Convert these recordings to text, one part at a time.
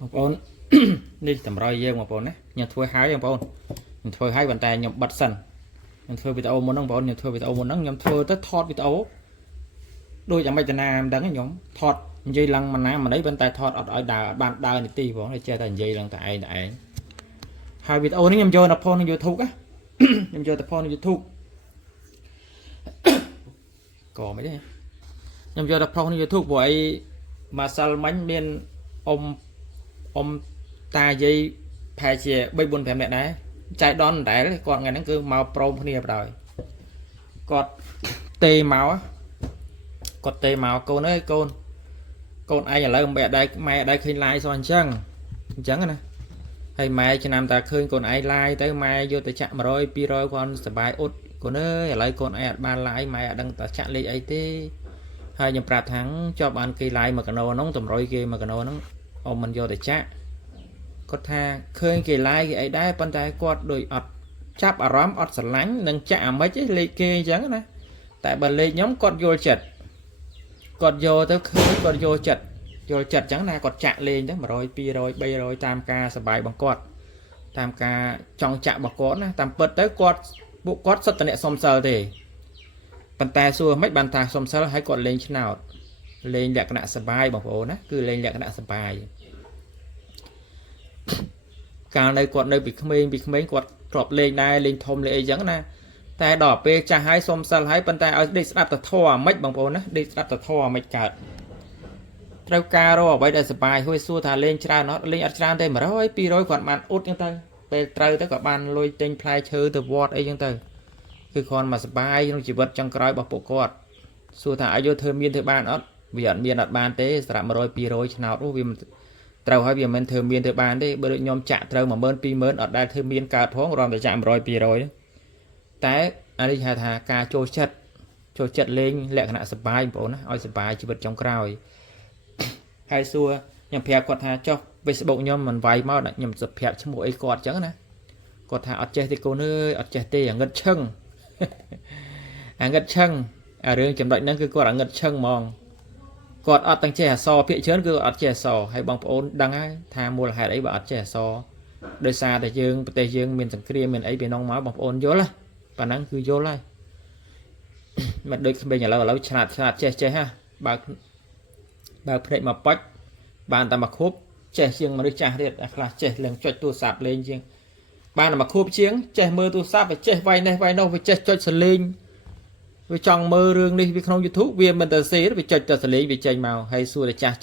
បងប្អូន នេះតម្រុយយើងបងប្អូនណាខ្ញុំធ្វើហើយបងប្អូនខ្ញុំធ្វើហើយប៉ុន្តែខ្ញុំបិទសិនខ្ញុំធ្វើវីដេអូមុនហ្នឹងបងប្អូនខ្ញុំធ្វើវីដេអូមុនហ្នឹងខ្ញុំធ្វើទៅថតវីដេអូដូចយ៉ាងម៉េចតាណាមិនដឹងខ្ញុំថតនិយាយឡើងមិនណាមិនអីប៉ុន្តែថតអត់ឲ្យដើរបានដើរនាទីបងចេះតែនិយាយឡើងតែឯងហើយវីដេអូនេះខ្ញុំយកទៅផុសនៅ YouTube ណា ខ្ញុំយកទៅផុសនៅ YouTube ក៏មិនទេខ្ញុំយកទៅផុសនៅ YouTube ព្រោះអីម្សិលមិញមានអ៊ំតាយាយផែជា3 4 5នាក់ដែរចៃដនដែរគាត់ថ្ងៃហ្នឹងគឺមកព្រមគ្នាបណ្ដោយគាត់ទេមកកូនអើយកូនឯងឥឡូវមិនដែរម៉ែដែរឃើញឡាយសោះអញ្ចឹងណាហើយម៉ែឆ្នាំតាឃើញកូនឯងឡាយទៅម៉ែយកទៅចាក់100 200គាត់សប្បាយអ៊ុតកូនអើយឥឡូវកូនឯងអត់បានឡាយម៉ែអត់ដឹងតចាក់លេខអីទេហើយខ្ញុំប្រាប់ថាជាប់បានគេឡាយមួយកណោហ្នឹងតម្រុយគេមួយកណោហ្នឹងអ៊ំមិនយកទៅចាក់គាត់ថាឃើញគេឡាយគេអីដែរប៉ុន្តែគាត់ដូចអត់ចាប់អារម្មណ៍អត់ស្រឡាញ់នឹងចាក់អាម៉េចទេលេខគេអញ្ចឹងណាតែបើលេខខ្ញុំគាត់យល់ចិត្តគាត់យកទៅឃើញគាត់យកចិត្តអញ្ចឹងណាគាត់ចាក់លេងទៅ100 200 300តាមការសបាយរបស់គាត់តាមការចង់ចាក់របស់គាត់ណាតាមពិតទៅពួកគាត់សិតតអ្នកសុំសិលទេប៉ុន្តែសួរមិនបានថាសុំសិលឲ្យគាត់លេងឆ្នោតលេងលក្ខណៈសបាយបងប្អូនណាគឺលេងលក្ខណៈសបាយកាលនៅគាត់នៅពីក្មេងគាត់ទ្របលេងដែរលេងធំលេងអីចឹងណាតែដល់ពេលចាស់ហើយសុំសិលហើយប៉ុន្តែឲ្យដេកស្ដាប់តធម៌អាម៉េចបងប្អូនណាដេកស្ដាប់តធម៌អាម៉េចកើតត្រូវការរកអ្វីដែលសបាយហួយសួរថាលេងច្រើនអត់លេងអត់ច្រើនទេ100 200គាត់បានអ៊ុតចឹងទៅពេលត្រូវទៅក៏បានលុយទិញផ្លែឈើទៅវត្តអីចឹងទៅគឺគ្រាន់មកសបាយក្នុងជីវិតចុងក្រោយរបស់ពួកគាត់សួរថាអាយុធ្វើមានធ្វើបានអត់វាអត់មានអត់បានទេសម្រាប់100 200ឆ្នោតវាមិនត្រូវហើយវាមិនធ្វើមានធ្វើបានទេបើដូចខ្ញុំចាក់ត្រូវ10000 20000អត់ដែលធ្វើមានកើតផងរំតែចាក់100 200តែអានេះហៅថាការចូលចិត្តលេងលក្ខណៈសបាយបងប្អូនណាឲ្យសបាយជីវិតចុងក្រោយហើយសួរខ្ញុំប្រាប់គាត់ថាចុះ Facebook ខ្ញុំមិនវាយមកខ្ញុំសប្រាប់ឈ្មោះអីគាត់ចឹងណាគាត់ថាអត់ចេះទេកូនអើយអត់ចេះទេអាងឹតឈឹងអារឿងចំណុចហ្នឹងគឺគាត់អាងឹតឈឹងហ្មងគាត់អត់ទាំងចេះអសរភាគច្រើនគឺអត់ចេះអសរហើយបងប្អូនដឹងហើយថាមូលហេតុអីបើអត់ចេះអសរដោយសារតែយើងប្រទេសយើងមានសង្គ្រាមមានអីពីនោះមកបងប្អូនយល់ហ៎ប៉ណ្ណឹងគឺយល់ហើយមិនដូចក្មេងឥឡូវឆ្លាតចេះហ่ะបើភ្នែកមកប៉ាច់បានតែមកខូបចេះជាងមនុស្សចាស់ទៀតខ្លះចេះលេងចុចទូរស័ព្ទលេងជាងបានតែមកខូបជាងចេះមើលទូរស័ព្ទវាចេះវាយនេះវាយនោះវាចេះចុចសលេងវាចង់មើលរឿងនេះវាក្នុង YouTube វាមិនទៅសេវាចុចទៅសលេងវាចេញមកហើយសួរតែចាស់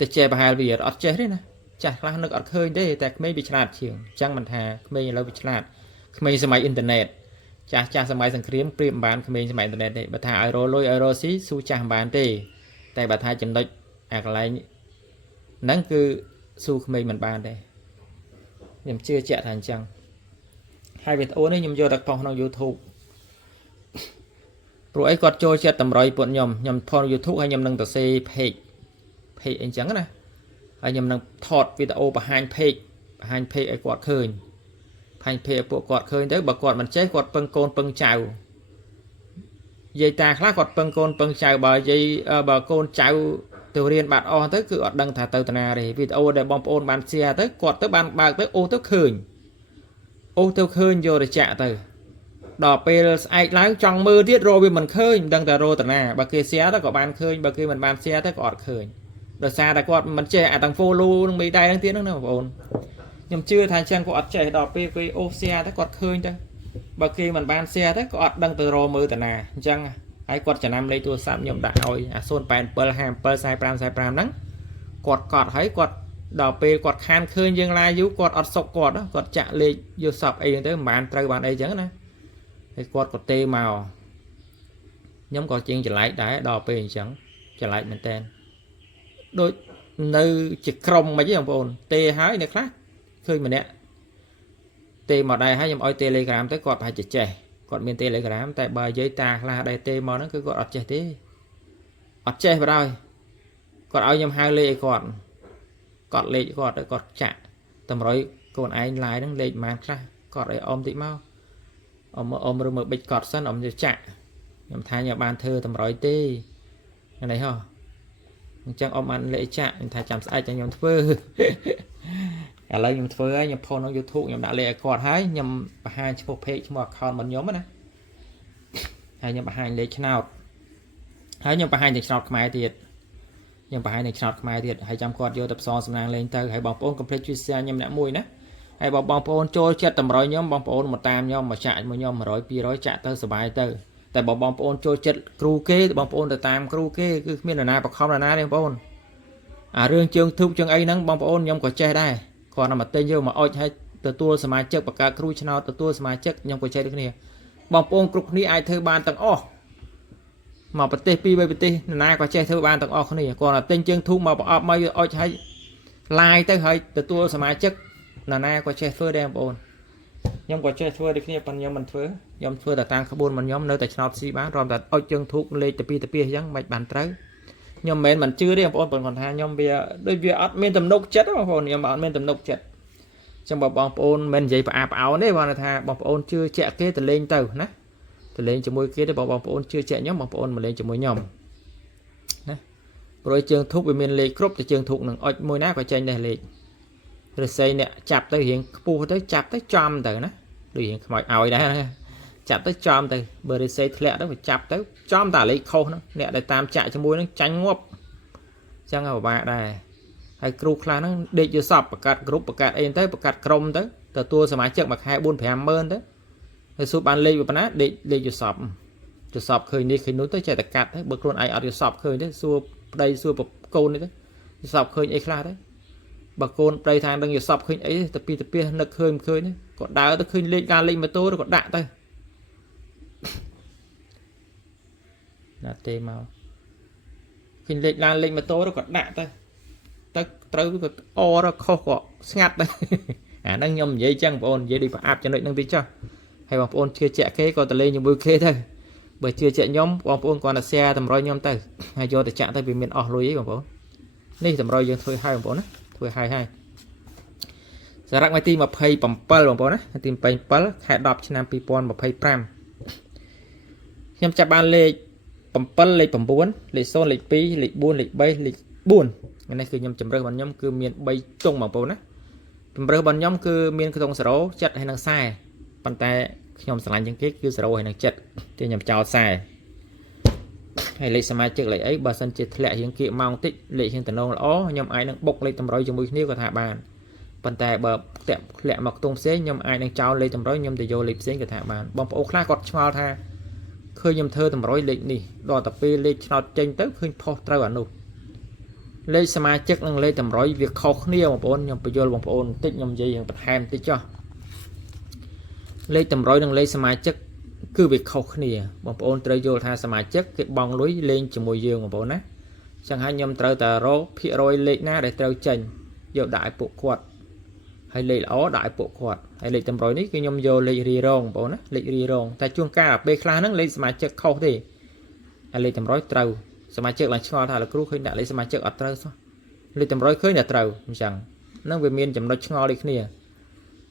តែចេះប្រហែលវាអត់ចេះទេណាចាស់ខ្លះនឹកអត់ឃើញទេតែក្មេងវាឆ្លាតជាងអញ្ចឹងមិនថាក្មេងឥឡូវវាឆ្លាតក្មេងសម័យអ៊ីនធឺណិតចាស់សម័យសង្គ្រាមព្រៀបមិនបានក្មេងសម័យអ៊ីនធឺណិតទេបើថាឲ្យរលុយឲ្យរស៊ីស៊ូចាស់មិនបានទេតែបើថាចំណុចអាកន្លែងហ្នឹងគឺស៊ូក្មេងមិនបានទេខ្ញុំជឿជាក់ថាអញ្ចឹងហើយវីដេអូនេះខ្ញុំយកទៅផុសក្នុង YouTube ព្រោះអីគាត់ចូលចិត្តតម្រុយពួកខ្ញុំផុស YouTube ហើយខ្ញុំនឹងទៅសេ page អីចឹងណាហើយខ្ញុំនឹងថតវីដេអូបង្ហាញ page ឲ្យគាត់ឃើញឲ្យពួកគាត់ឃើញទៅបើគាត់មិនចេះគាត់ពឹងកូនពឹងចៅយាយតាខ្លះគាត់ពឹងកូនពឹងចៅបើកូនចៅទៅរៀនបាត់អស់ទៅគឺអត់ដឹងថាទៅតាណាទេវីដេអូដែលបងប្អូនបាន share ទៅគាត់ទៅបានបើកទៅអូសទៅឃើញយកទៅចាក់ទៅដល់ពេលស្អែកឡើងចង់មើលទៀតរកវាមិនឃើញមិនដឹងតែរកតាណាបើគេ share ទៅក៏បានឃើញបើគេមិនបាន share ទៅក៏អត់ឃើញដោយសារតែគាត់មិនចេះអាទាំង follow នឹងមេដៃហ្នឹងទៀតហ្នឹងណាបងប្អូនខ្ញុំជឿថាអញ្ចឹងគាត់អត់ចេះដល់ពេលគេអូស share ទៅគាត់ឃើញទៅបើគេមិនបាន share ទៅក៏អត់ដឹងទៅរកមើលតាណាអញ្ចឹងហើយគាត់ចំណាំលេខទូរស័ព្ទខ្ញុំដាក់ឲ្យអា087 57 45 45ហ្នឹងគាត់កត់ហើយគាត់ដល់ពេលគាត់ខានឃើញយើងឡាយយូរគាត់អត់សុកគាត់ចាក់លេខយកសពអីហ្នឹងទៅមិនបានត្រូវបានអីចឹងណាហើយគាត់ក៏ទេមកខ្ញុំក៏ជាងចម្លែកដែរដល់ពេលអញ្ចឹងចម្លែកមែនតើដូចនៅជាក្រុមមិនទេបងប្អូនទេហើយនៅខ្លះឃើញម្នាក់ទេមកដែរហើយខ្ញុំឲ្យ Telegram ទៅគាត់ប្រហែលចេះគាត់មាន Telegram តែបើនិយាយតាខ្លះដែរទេមកហ្នឹងគឺគាត់អត់ចេះទេអត់ចេះបណ្ដោយគាត់ឲ្យខ្ញុំហៅលេខឲ្យគាត់លេខគាត់ទៅគាត់ចាក់តម្រុយកូនឯងឡាយហ្នឹងលេខប៉ុន្មានខ្លះគាត់ឲ្យអមតិចមកអមមើលបិចគាត់សិនអមទៅចាក់ខ្ញុំថាខ្ញុំបានធ្វើតម្រុយទេនេះហ៎ chẳng ông ăn lệ chạ thà chạm sai cho nhom thưa à lấy nhom thưa nhom phone nó YouTube nhom đã lệ quạt hái nhom hai chục page chục con mình nhóm á hay nhom hai lệ nào hái nhom hai lệ nào mai thiệt nhom hai lệ nào mai thiệt hay chăm quạt vô tập so sầm nang lên tới hay bong ôn complete chia sẻ nhom đã mùi nè hay bong ôn trôi chết tầm rồi nhóm bong ôn một tam nhóm mà chạy một nhóm mà rồi pi rồi chạy tới sờ bài tớiแต่บองปอนโจเจ็ดครูเก้บองปอนแต่ตามครูเก้คือมีนาประคองนาเรื่องปอนเรื่องเชิงทุบเชิงไอ้นั้นบองปอนยอมก็แจ้ได้ก่อนนำมาเตยเยอะมาอ้อยให้ตัวสมาชิกประกาศครูชนะตัวสมาชิกยอมก็แจ้ได้เนี่ยบองปอนกรุ๊ปนี้ไอ้เธอบานต่างอ้อมาปฏิปีไปปฏินาก็แจ้เธอบานต่างอ้อคนนี้ก่อนเตยเชิงทุบมาประอบมาอ้อยให้ลายเตยให้ตัวสมาชิกนาก็แจ้เธอแดงปอนยอมก็แจ้เธอได้เนี่ยปัญญามันเธอยอมเธอแต่ต่างขบวนมันยอมเนื้อแต่ชอบซีบ้านรอมแต่เอาเชิงทุกเลยแต่ปียังไม่บานเต้ยอมเมนมันชื่อเรียกปอนเป็นคนไทยยอมเบียโดยเบียอัดเมนตำนกเจ็ดบางคนยอมอัดเมนตำนกเจ็ดจังบางปอนเมนใหญ่ปะเอาเนี่ยวันนั้นบางปอนชื่อเจ๊เกตะเลงเต่านะตะเลงจะมวยเกตได้บางปอนชื่อเจ๊ยอมบางปอนมาเลงจะมวยยอมนะโดยเชิงทุกเป็นเมนเลยครบแต่เชิงทุกหนึ่งอัดมวยหน้าก็ใจได้เลยเราใส่เนี่ยจับตัวเห็นปูตัวจับตัวจอมตัวนะดูเห็นขโมยเอาได้นะจับtới chom tới bờ đi xây lẹ đó phải chập tới chom tả lấy khâu nó nè để tam chạy cho môi nó tránh ngộp chẳng ở bà đây hay group là nó để cho sập bạc cát group bạc cát em tới bạc cát crom tới từ tua sớm trước bạc hai buôn phải mơn tới rồi số bàn lấy vào nát để cho sập khơi đi khơi nối tới chạy tạc cát đấy bậc luôn ai ở cho sập khơi đấy xua đây xua bậc côn đấy sập khơi ấy là đấy bậc côn đây thang đang cho sập khơi ấy tập pi nực khơi đấy còn đá tới khơi lên ga lên mà tôi nó còn đạn tay là tê màu khi lên lan lên mà tối nó còn đạn tay tới tới cái o nó khó có ngắt đây đang nhom dây chăng ôn dây đi phải áp cho nội năng tí cho hay bằng ôn chưa chạy cái còn lên như bôi kê thôi bởi chưa chạy nhóm bằng ôn còn là xe tầm rồi nhom tay hay cho để chạm tay vì miền ở lối ấy bằng ônนี่tầm rồi dương thôi hai bằng ôn á thôi hai giờ rắc máy tim mà pay bằng pal bằng ôn á tim pay pal khai đọc cho nam pipon mà pay pram nhom chạm ban lê bấm pal lệ bấm bốn lệ son lệ pi lệ buôn lệ bay lệ buôn cái nàyคือnhom chấm rơi bằng nhomคือmiền bay trung bằng bốn á chấm rơi bằng nhomคือmiềnคือตรงสโลจัดให้นางทรายปันแต่nhomสลายยังเก๊กคือสโลให้นางจัดที่nhom chàoทรายให้lệสมาชิกlệ ấy bà sân chết lệ hiện kia mong tích lệ hiện tận nông ó nhom ai đang bốc lệ tầm rồi trong mũi níu của thả bànปันแต่bà tẹm lệ mặc tung xế nhom ai đang chào lệ tầm rồi nhom để vô lệ xế của thả bàn bom ô khla cọt chào thaเคยยมเธอทำร้อยเล็กนี่ดอตะเปเล็กชนอเจงเต้เคยพอเท่านุเล็กสมาชิกนั่งเล็กทำร้อยviệc khó khăn nhiều mà bọn nhomไปโยนbọn bọn tích nhom dâyอย่างปัดแฮมtích choเล็กทำร้อยนั่งเล็กสมาชิกคือ việc khó khăn nhiều bọn bọnเตยโยธาสมาชิกเก็บบองลุยเล่นจมูกยืงของbọnนะchẳng hạn nhomเตยแต่รอพี่รอยเล็กหน้าได้เตยเจงโยได้ปุกขวดhay lệ ó đại bộ quạt hay lệ tầm rồi ní cái nhom vô lệ rì rong bộ nó lệ rì rong tại chuông ca bê khla nó lệ mà chết khâu thì hay lệ tầm rồi trâu mà chết là cho thà là cứ khơi đã lệ mà chết ở trâu sao lệ tầm rồi khơi là trâu chẳng nó về miền chấm nó cho đi kia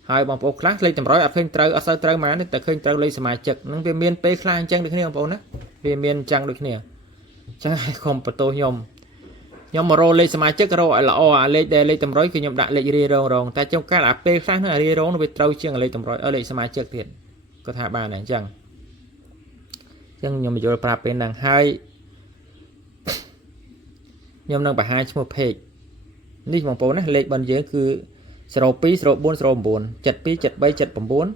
hai bằng bộ khla lệ tầm rồi ở khơi trâu ở sau trâu mà nó tại khơi trâu lệ mà chết nó về miền bê khla chẳng được kia bộ nó về miền chẳng được kia chẳng không phải tôi nhom nhom mà rồi sma chết rồi là o lấy tầm rồi khi nhom đã lấy rì rong ta trong các là p khác nó rì rong nó bị trâu chiêng lấy tầm rồi ở lấy sma chết thiệt có thả bà này chẳng nhom mà vô pra bên đằng hai nhom đang bài hai một page ní bằng phố này lấy bên dướiคือsro pi sro 4 sro 9 7 pi 7 3 7 9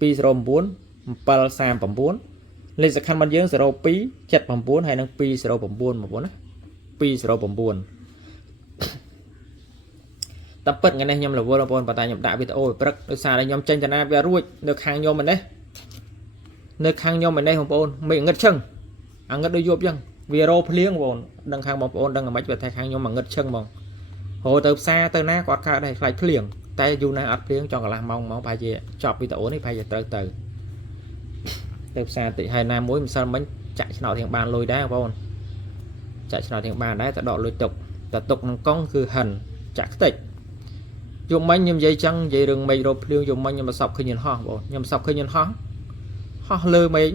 pi sro 4 7 39លេខសកម្មបានយើង0 2 7 9ហើយនឹង2 0 9មកបងណា2 0 9តែពិតថ្ងៃនេះខ្ញុំរវល់បងប្អូនប៉ុន្តែខ្ញុំដាក់វីដេអូព្រឹកដោយសារតែខ្ញុំចេញតាណាវារួចនៅខាងខ្ញុំម្នេះនៅខាងខ្ញុំម្នេះបងប្អូនមិនងឹតឈឹងអាងឹតដូចយប់ចឹងវារោភ្លៀងបងប្អូនដឹងខាងបងប្អូនដឹងមិនខ្មិចវាថាខាងខ្ញុំងឹតឈឹងហ្មងហៅទៅផ្សារទៅណាគាត់កើតដែរខ្លាចភ្លៀងតែយូរណាស់អត់ភ្លៀងចង់កន្លះម៉ោងប្រហែលជាចប់វីដេអូនេះប្រហែលជាត្រូវទៅផ្សារតិចហើយណាមួយមិនសិនមិញចាក់ឆ្នោតទាំងបានលុយដែរបងប្អូនចាក់ឆ្នោតទាំងបានដែរតែដកលុយទុកតែទុកក្នុងកង់គឺហិនចាក់ខ្ទេចយំមិញខ្ញុំនិយាយចឹងនិយាយរឿងមេឃរោភ្លៀងយំមិញខ្ញុំមកសពឃើញយន្តហោះបងខ្ញុំសពឃើញយន្តហោះហោះលើមេឃ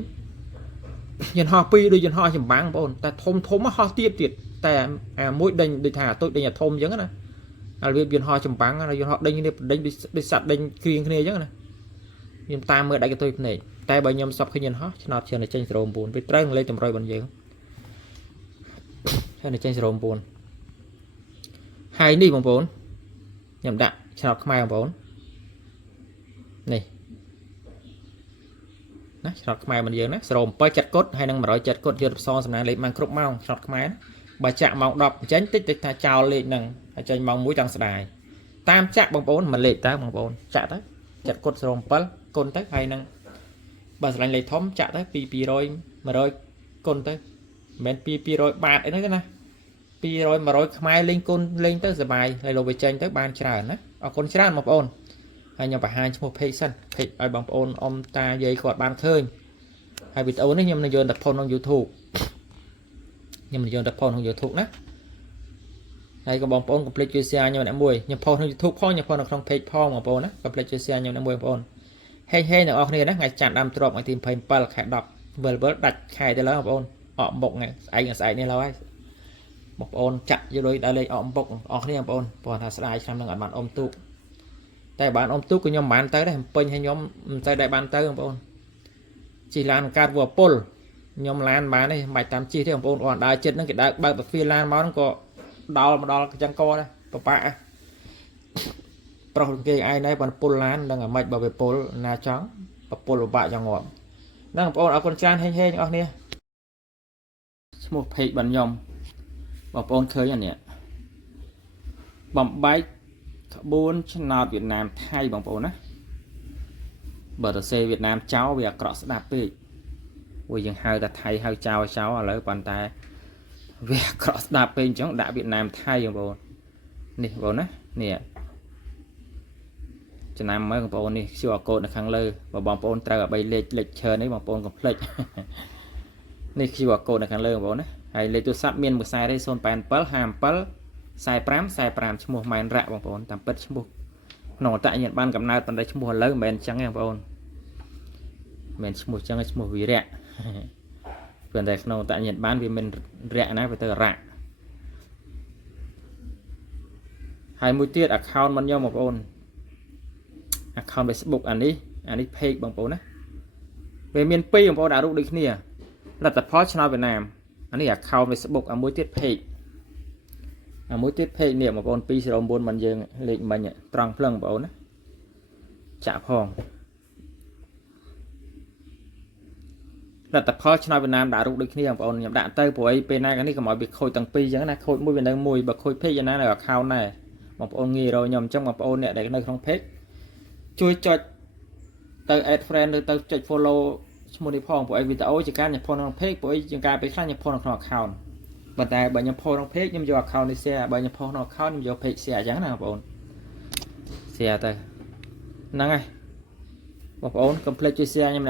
យន្តហោះពីរដូចយន្តហោះចម្បាំងបងតែធំហោះទៀត តែមួយដេញដូចថាទូចដេញអាធំអញ្ចឹងណារបៀបយន្តហោះចម្បាំងយន្តហោះដេញគ្នាដេញដូចសัตว์ដេញគ្រៀងគ្នាអញ្ចឹងណាខ្ញុំតាមមើលដាច់កតុយភ្នែកតែបើខ្ញុំសពឃើញយន្តហោះឆ្នោតជឿនចេញ09វាត្រូវនឹងលេខតម្រុយរបស់យើងហើយចេញ09ហើយនេះបងប្អូនខ្ញុំដាក់ឆ្នោតខ្មែរបងប្អូននេះណាឆ្នោតខ្មែររបស់យើងណា07ចិត្តគុតហើយនឹង107គុតយកផ្សងសំណាងលេខបានគ្រប់ម៉ោងឆ្នោតខ្មែរបើចាក់ម៉ោង10ចេញតិចថាចោលលេខហ្នឹងហើយចេញម៉ោង1ទាំងស្ដាយតាមចាក់បងប្អូនមួយលេខតើបងប្អូនចាក់ទៅចិត្តគុត07គុណទៅហើយនឹងបើស្រឡាញ់លេខធំចាក់ទៅពី200 100គុណទៅមិនមែន200បាតអីហ្នឹងណា200 100ខ្មែរលេងគុណលេងទៅសបាយហើយលោកវាចេញទៅបានច្រើនណាអរគុណច្រើនបងប្អូនហើយខ្ញុំបង្ហាញឈ្មោះ page សិន page ឲ្យបងប្អូនអ៊ំតាយាយគាត់បានឃើញហើយវីដេអូនេះខ្ញុំនឹងយកទៅផុសក្នុង YouTube ខ្ញុំនឹងយកទៅផុសក្នុង YouTube ណាហើយក៏បងប្អូនកុំភ្លេចជួយ share ខ្ញុំអ្នកមួយខ្ញុំផុសក្នុង YouTube ផងខ្ញុំផុសនៅក្នុង page ផងបងប្អូនណាកុំភ្លេចជួយ share ខ្ញុំអ្នកមួយបងប្អូនហេអ្នកនរគ្នាណាថ្ងៃច័ន្ទដើមទ្របថ្ងៃទី27ខែ10វិលដាច់ខែទៅแล้วបងប្អូនអកមុខថ្ងៃស្អែកនេះឡើយបងប្អូនចាក់យកលុយដល់លេខអកមុខអស់គ្នាបងប្អូនព្រោះថាស្ដាយឆ្នាំនឹងអត់បានអ៊ំទូកតែបានអ៊ំទូកក៏ខ្ញុំមិនបានទៅដែរពេញឲ្យខ្ញុំមិនទៅដែរបានទៅបងប្អូនជិះឡានកាត់វពលខ្ញុំឡានបានទេមិនបាច់តាមជិះទេបងប្អូនអត់ដើរចិត្តហ្នឹងគេដើរបើកទៅឡានមកហ្នឹងក៏ដល់មកដល់ចឹងកដែរប្របាក់ប្រុសគេឯងដែរបានពុលឡាននឹងអាម៉េចបើវាពុលណាចង់ប្រពុលពិបាកចង់ងាប់ហ្នឹងបងប្អូនអរគុណច្រើនហេងអស់គ្នាឈ្មោះ page របស់ខ្ញុំបងប្អូនឃើញអានេះបំបែកក្បួនឆ្នោតវៀតណាមថៃបងប្អូនណាបើទៅសេវៀតណាមចោលវាអាក្រក់ស្ដាប់ពេកពួកយើងហៅតែថៃហៅចោលឥឡូវប៉ុន្តែវាអាក្រក់ស្ដាប់ពេកអញ្ចឹងដាក់វៀតណាមថៃបងប្អូននេះបងប្អូនណានេះចំណាំមើលបងប្អូននេះ QR code នៅខាងលើបើបងប្អូនត្រូវឲ្យលេខឈើនេះបងប្អូនកុំភ្លេចនេះ QR code នៅខាងលើបងប្អូនណាហើយលេខទូរស័ព្ទមានមួយខ្សែទេ087 57 45 45ឈ្មោះម៉ែនរ៉ាក់បងប្អូនតាមពិតឈ្មោះក្នុងអត្តញ្ញាណបានកំណើតប៉ុន្តែឈ្មោះឥឡូវមិនមែនអញ្ចឹងទេបងប្អូនមិនមែនឈ្មោះអញ្ចឹងទេឈ្មោះវីរៈប៉ុន្តែក្នុងអត្តញ្ញាណបានវាមិនរៈណាវាទៅរ៉ាក់ហើយមួយទៀត account របស់ខ្ញុំបងប្អូន account Facebook អានេះ page បងប្អូនណាវាមាន2បងប្អូនដាក់រូបដូចគ្នាលទ្ធផលឆ្នោតវៀតណាមអានេះ account Facebook អាមួយទៀត page អាមួយទៀត page នេះបងប្អូន209មិនយើងលេខមិញត្រង់ភ្លឹងបងប្អូនណាចាក់ផងលទ្ធផលឆ្នោតវៀតណាមដាក់រូបដូចគ្នាបងប្អូនខ្ញុំដាក់ទៅព្រោះអីពេលណានេះកុំឲ្យវាខូចទាំងពីរអញ្ចឹងណាខូចមួយវានៅមួយបើខូច page យ៉ាងណានៅ account ដែរបងប្អូនងាយរកខ្ញុំអញ្ចឹងបងប្អូនអ្នកដែលនៅក្នុង page ជួយចុចទៅ add friend ឬទៅចុច follow ឈ្មោះនេះផងព្រោះអីវីដេអូជាការខ្ញុំផុសក្នុង page ព្រោះអីជាការពេលខ្លះខ្ញុំផុសនៅក្នុង account ប៉ុន្តែបើខ្ញុំផុសក្នុង page ខ្ញុំយក account នេះ share បើខ្ញុំផុសក្នុង account ខ្ញុំយក page share អញ្ចឹងណាបងប្អូន share ទៅហ្នឹងហើយបងប្អូនកុំភ្លេចជួយ share ខ្ញុំ